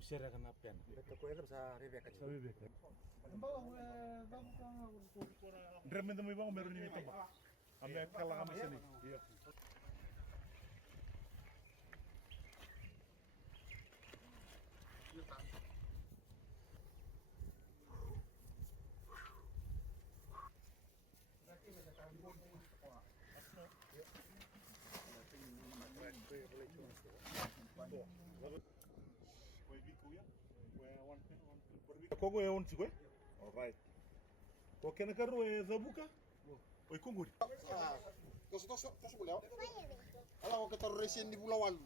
musera kana piano. Beto ko ela sa Rebecca. Sabi beka. Dremendo mo ibang meron ni taba. Ame kala kami sini. Iya. Kogo é onde chegou? Alright. Qualquer na carro é zabuca? Oi, kunguri. Tosu mulai. Ala ko kita resin di Pulau Walu.